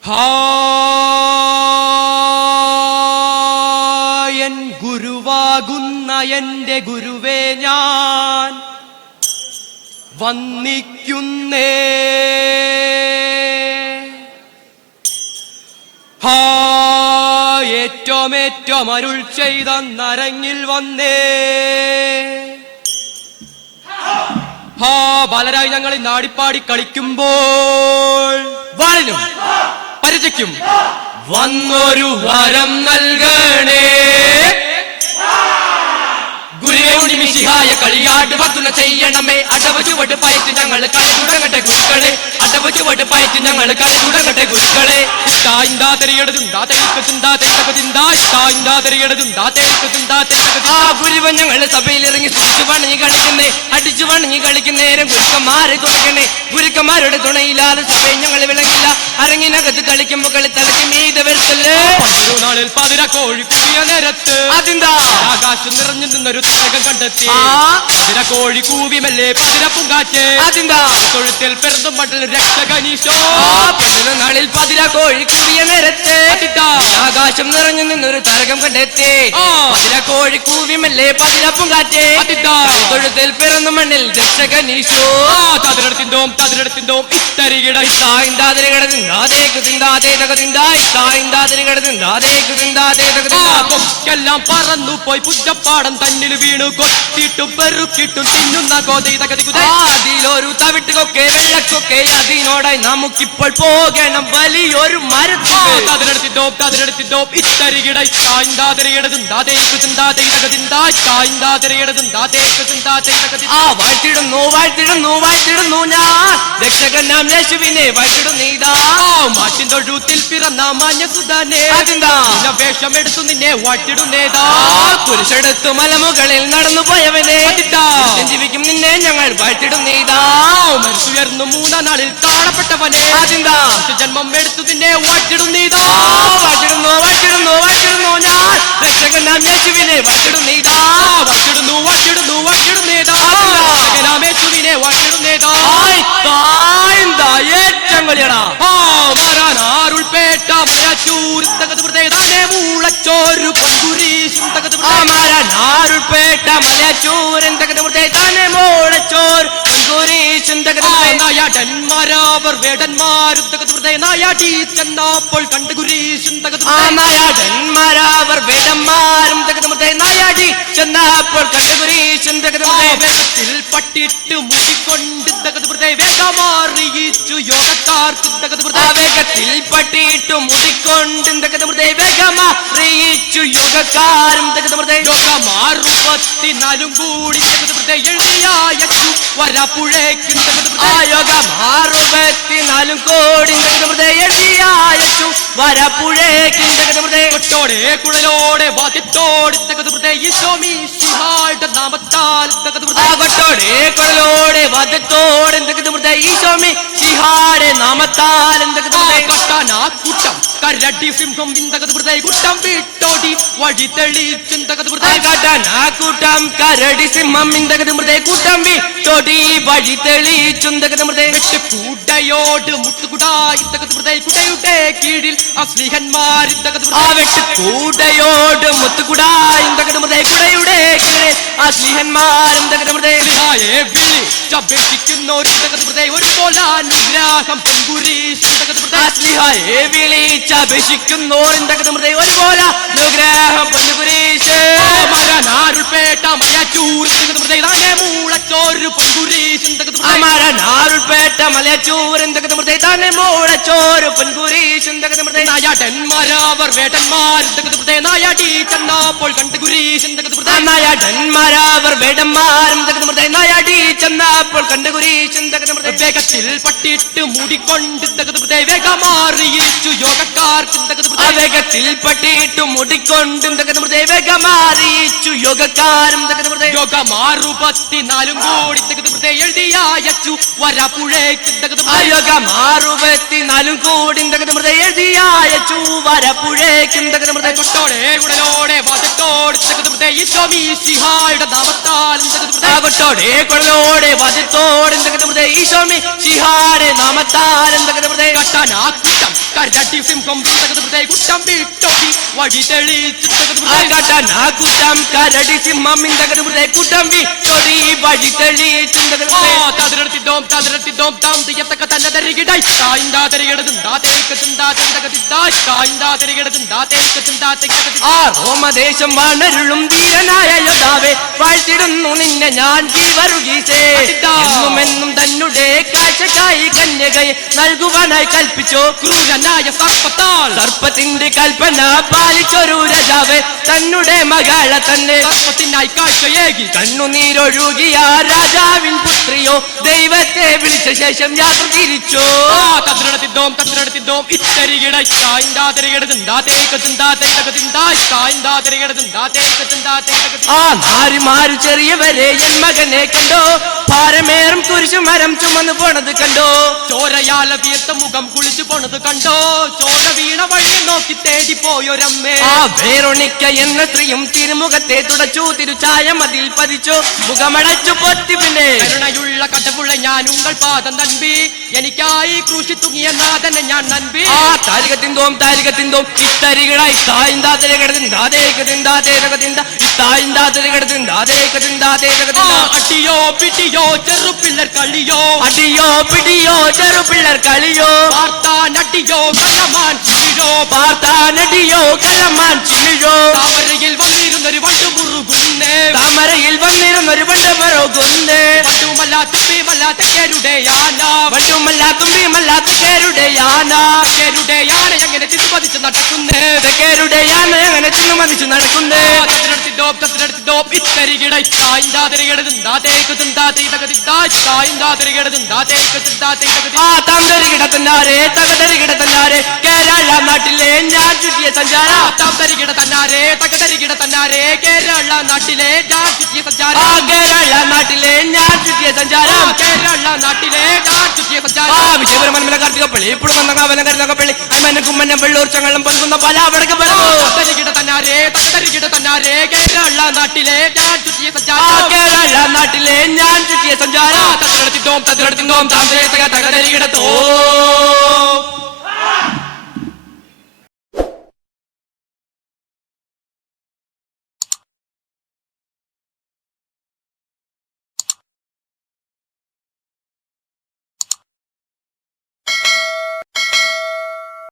N ഗുരുവാകുന്ന എന്റെ ഗുരുവേ ഞാൻ വന്ദിക്കുന്നേ. ഏറ്റവും അരുൾ ചെയ്ത നരങ്ങിൽ വന്നേ. ബാലരായി ഞങ്ങൾ നാടിപ്പാടി കളിക്കുമ്പോൾ വാളിനും പരിചയ്ക്കും വന്നൊരു വരം നൽകണേ. ഗുരുവേശിഹായ കളിയാട് വർദ്ധന ചെയ്യണമേ. അടവ് ചുവട് പയറ്റ് ഞങ്ങൾ കളി തുടങ്ങട്ടെ ഗുരുക്കളെ. അടവ് ചുവട് പയറ്റ് ഞങ്ങൾ കളി തുടങ്ങട്ടെ ഗുരുക്കളെ. ഗുരുവൻ ഞങ്ങൾ സഭയിൽ ഇറങ്ങി സ്തുതിച്ചു വണങ്ങി കളിക്കുന്നേ. അടിച്ചു വണങ്ങി കളിക്കുന്നേരം ഗുരുക്കന്മാരെ തുണയ്ക്കണേ. ഗുരുക്കന്മാരുടെ തുണയില്ലാതെ സഭയിൽ ഞങ്ങൾ വിളങ്ങില്ല. അരങ്ങിനകത്ത് കളിക്കുമ്പോ കളി തലയ്ക്ക് മീതെ വരുത്തല്ലേ. നാളിൽ പതിര കോഴി കൂടിയ നേരത്ത് അതിന്താ ആകാശം നിറഞ്ഞു നിന്നൊരു തരകം കണ്ടെത്തി. പതിര കോഴി കൂവിമല്ലേ പതിര പൂങ്കാറ്റ് അതിന്താ തൊഴുത്തിൽ പെരുന്തും മട്ടിൽ രക്ഷകനീശോ. നാളിൽ പതിര കോഴി കൂവിയ നേരത്ത് ആകാശം നിറഞ്ഞു നിന്നൊരു തരകം കണ്ടെത്തി. പതിര കോഴി കൂവിമല്ലേ പതിര പൂങ്കാറ്റ് തൊഴുത്തിൽ പിറന്നു മണ്ണിൽ രക്ഷകനീശോ. തതിരടത്തിന്തോം തതിരടത്തിന്തോം ഇത്തരികിട െല്ലാം പറന്നു പോയി പുറ്റപ്പാടം തന്നിൽ വീണു. കൊത്തിട്ടും പെറുക്കിട്ടും തിന്നുന്ന അതിലൊരു തവിട്ടുകൊക്കെ വെള്ളക്കൊക്കെ അതിനോടായി നമുക്കിപ്പോൾ പോകണം വലിയൊരു മരത്തിനടുത്തിട്ടോം തതിരടുത്തിട്ടോം ഇത്തരികിടതും വാഴ്ത്തിടുന്നു വാഴ്ത്തിടുന്നു വാഴ്ത്തിടുന്നു ഞാൻ രക്ഷകൻ നാം യേശുവിനെ വാഴ്ത്തിടുന്നീതാ. മാറ്റിൻ തൊഴുത്തിൽ പിറന്ന മാന്യസുതനെ അതിന്താ വേഷമെടുത്തു നിന്നെ വാഴ്ത്തിടുന്നേതാ. കുരിശെടുത്തു മലമുകളിൽ നടന്നു പോയവനെ ജീവിക്കും നിന്നെ ഞങ്ങൾ വാഴ്ത്തിടുന്നീതാ. മനസ്സുയർന്നു മൂന്നാം നാളിൽ കാണപ്പെട്ടവനെ അതിന്താ ജന്മം എടുത്തു നിന്നെ വാഴ്ത്തിടുന്നീതാ. വാഴ്ത്തിടുന്നു വാഴ്ത്തിടുന്നു വാഴ്ത്തിടുന്നു ഞാൻ രക്ഷകൻ നാം യേശുവിനെ വാഴ്ത്തിടുന്നീതാ. വാഴ്ത്തിടുന്നു വാഴ്ത്തിടുന്നു വാഴ്ത്തിടുന്നേതാ. നാം യേശുവിനെ വാഴ്ത്തിടുന്നേതാ. ഏറ്റങ്ങളിയടാ മാറാനാരുൾപേട്ട മലയാറ്റൂർ തകതുപ്രതേതാനെ മൂളച്ചോരു പൊൻകുരീശും തകതുപ്രതേമാരാനാരുൾപേട്ട മലയാറ്റൂരൻ തകതുപ്രതേതാനെ മൂളച്ചോർ പൊൻകുരീശും തകതുപ്രതേനായാടന്മാരാവർ വേടന്മാരും തകതുപ്രതേ നായാടി ചെന്നപ്പോൾ കണ്ട് കുരീശും തകതുനായാടന്മാരാവർ വേടന്മാരും തകതുപ്രതേ നായാടി ചെന്നപ്പോൾ കണ്ട് കുരീശും തകതുപ്രതേ പട്ടിട്ട് മുടിക്കൊണ്ട് തകതുപ്രതേ വേഗമാറിയിച്ചു യോഗക്കാർക്ക് വേഗത്തിൽ പട്ടിയിട്ടു മുടിക്കൊണ്ട് വേഗമാറിയിച്ചു യോഗക്കാരും യോഗമാറുപത്തിനാലും കൂടി എഴുതിയായച്ചു വരപ്പുഴയ്ക്കും യോഗമാറുപത്തിനാലും കോടി എഴുതിയായച്ചു വരപ്പുഴയ്ക്കും കൊട്ടോടെ കുഴലോടെ വാദ്യത്തോടെ ഈശോമിശിഹായുടെ നാമത്താൽ കൊട്ടോടെ കുഴലോടെ വാദ്യത്തോടെ ഈശോമിശിഹായുടെ നാമത്താൽ കൂട്ടം കരടി സിംഹം കൂട്ടം വിട്ടോടി വഴി തെളിച്ചും കൂട്ടം കരടി സിംഹം കൂട്ടം വിട്ടോടി വഴി തെളിച്ചും കൂടയോട് മുത്തുകുടായി കുടയുടെ കീഴിൽ അസ്ലിഹന്മാർ കൂടയോട് മുത്തുകുടായി കുടയുടെ കീഴിൽ അസ്ലിഹന്മാരും ഒരുപോലെ അനുഗ്രഹം വിളിച്ചപേക്ഷിക്കുന്നോറിന്തകതമൃതേ ഒരുപോലെ അനുഗ്രഹം പൊന്നുകുരീശ് മരനാരുൾപേട്ട മലയാറ്റൂർ മൂളച്ചോരു പൊൻകുരീശ് മരനാരുൾപേട്ട മലയാറ്റൂർ താനെ മൂളച്ചോരു പൊൻകുരീശ് നായാടന്മാരാവർ വേടന്മാർ നായാടി ചെന്നപ്പോൾ കണ്ട് കുരീശ് നായാടന്മാരാവർ വേടന്മാരും നായാടി ചെന്നപ്പോൾ കണ്ട് കുരീശ് വേഗത്തിൽ പട്ടിട്ട് മൂടിക്കൊണ്ട് വേഗമാറിയിച്ചു യോഗക്കാർക്ക് വേഗത്തിൽ പട്ടിയിട്ട് മുടിക്കൊണ്ടും വേഗമാറിയിച്ചു യോഗക്കാരും യോഗമാറുപത്തിനാലും കൂടി എഴുതിയായച്ചു വരപ്പുഴയ്ക്ക് യോഗമാറുപത്തിനാലും കൂടി എഴുതിയായച്ചു വരപ്പുഴയ്ക്കും കൊട്ടോടെ കുടലോടെ വാദത്തോടെ ഈശോമിശിഹായുടെ നാമത്താൽ കൊട്ടോടെ കുടലോടെ വാദത്തോടെ ഈശോമിശിഹായുടെ നാമത്താൽ കൂട്ടം കരടി സിംഹം തകതൃതേ കുട്ടം വിട്ടോടി വഴി തെളിയിച്ചു കാട്ടാനാ കൂട്ടം കരടി സിംഹം തകതൃതേ കുട്ടം വിട്ടോടി വഴി തെളിയിച്ചു തതിരത്തിദോം തതിരത്തിദോം താം ദിയത്തക തന്നെ തരികിടൈ തായിന്താ തരികിടതും ദാതേക്കത്തും ദാതേക്കത്തിദായ് തായിന്താ തരികിടതും ദാതേക്കത്തും ദാതേക്കത്തിദായ് ആ റോമദേശം വാണരുളും ധീരനായ യോദ്ധാവേ വാഴ്ത്തിടുന്നു നിന്നെ ഞാൻ ജീവറുഗീസേ എന്നും തന്നെ കാഴ്ചക്കായി കന്യകയെ നൽകുവാനായി കൽപ്പിച്ചോ ക്രൂരനായ സർപ്പത്താൽ സർപ്പത്തിന്റെ കൽപ്പന പാലിച്ചൊരു രാജാവേ തന്നെ മകളെ തന്നെ സർപ്പത്തിനായി കാഴ്ചയേകി കണ്ണുനീരൊഴുകിയ രാജാവിൻ പുത്രിയോ ദൈവത്തെ വിളിച്ച ശേഷം യാത്ര തിരിച്ചോ തതിരത്തിദോം തതിരത്തിദോം ഇത്തരികിടൈ തായിന്താ തരികിടതും ദാതേക്കത്തും ദാതേക്കത്തും ദായ് തായിന്താ തരികിടതും ദാതേക്കത്തും ദാതേക്കത്തും ആ നാരിമാര് ചെറിയവരെ എൻ മകനെ കണ്ടോ ഭാരമേറും കുരിശുമരം ചുമന്നു പോണത് കണ്ടോ ചോരയാല വീർത്ത മുഖം കുളിച്ചു പോണത് കണ്ടോ ചോര വീണ വഴി നോക്കി തേടി പോയൊരമ്മേ ആ വേറൊണിക്ക എന്ന സ്ത്രീയും തിരുമുഖത്തെ തുടച്ചു തിരുച്ചായ മതിൽ പതിച്ചു മുഖമടച്ചു പൊത്തി പിന്നെ കരുണയുള്ള കടവുള്ള ഞാൻ ഉങ്ങൾ പാദം നൻപി എനിക്കായി ക്രൂശി തുങ്ങിയ നാഥനെ ഞാൻ നൻപി ആ താരികത്തിന്തോം ഇത്തരികളായി തായിന്താതിരെ അടിയോ പിടിയോ ചെറുപിള്ളർ കളിയോ അടിയോ പിടിയോ ചെറുപിള്ളർ കളിയോ വാർത്താനടിയോ കള്ളമാൻ ചിമിഴോ വാർത്താനടിയോ കള്ളമാൻ ചിമിഴോ താമരയിൽ വന്നിരുന്നൊരു വണ്ടു മുറുകുന്നേ താമരയിൽ വന്നിരുന്നൊരു വണ്ടു മുറുകുന്നേ വണ്ടുമല്ല തുമ്പിമല്ല തെക്കേരുടെ യാന വണ്ടുമല്ല തുമ്പിമല്ല തെക്കേരുടെ യാന തെക്കേരുടെ യാന എങ്ങനെ തിരുമതിച്ച് നടക്കുന്നേ തെക്കേരുടെ യാന എങ്ങനെ തിരുമതിച്ച് നടക്കുന്നേ തത്തിരത്തിദോം ഇത്തരികിടൈ തായിന്താ തരികിടതും ദാതേക്കത്തും ദാതേക്കത്തിദായ് തായിന്താ തരികിടതും ദാതേക്കത്തും ദാതേക്കത്തിദായ് ആ താം തരികിടത്തന്നാരെ തകതരികിടത്തന്നാരെ കേരള നാട്ടിലെ ഞാൻ ചുറ്റിയ സഞ്ചാര താം തരികിട തന്നാരെ തകതരികിട തന്നാരെ കേരള നാട്ടിലെ ഞാൻ ചുറ്റിയ സഞ്ചാരം ആ കേരള നാട്ടിലെ ഞാൻ ചുറ്റിയ സഞ്ചാരം കേരള നാട്ടിലെ ഞാൻ ചുറ്റിയ ആ സഞ്ചാരം വിജയപുരം മന്മല കാർത്തികപ്പള്ളി ഇപ്പോഴും വന്ന കാവലം കരുതകപ്പള്ളി അമ്മനും കുമ്മനം വെള്ളൂർ ചങ്ങളും പങ്കുന്ന പല അവിടേക്ക് തരികിട തന്നാരെ തകതരികിട തന്നാരെ കേരള നാട്ടിലെ ഞാൻ ചുറ്റിയ ആ സഞ്ചാരം കേരള നാട്ടിലെ ഞാൻ ചുറ്റിയ സഞ്ചാരം തത്തിരത്തിദോം തകതരികിടത്തോ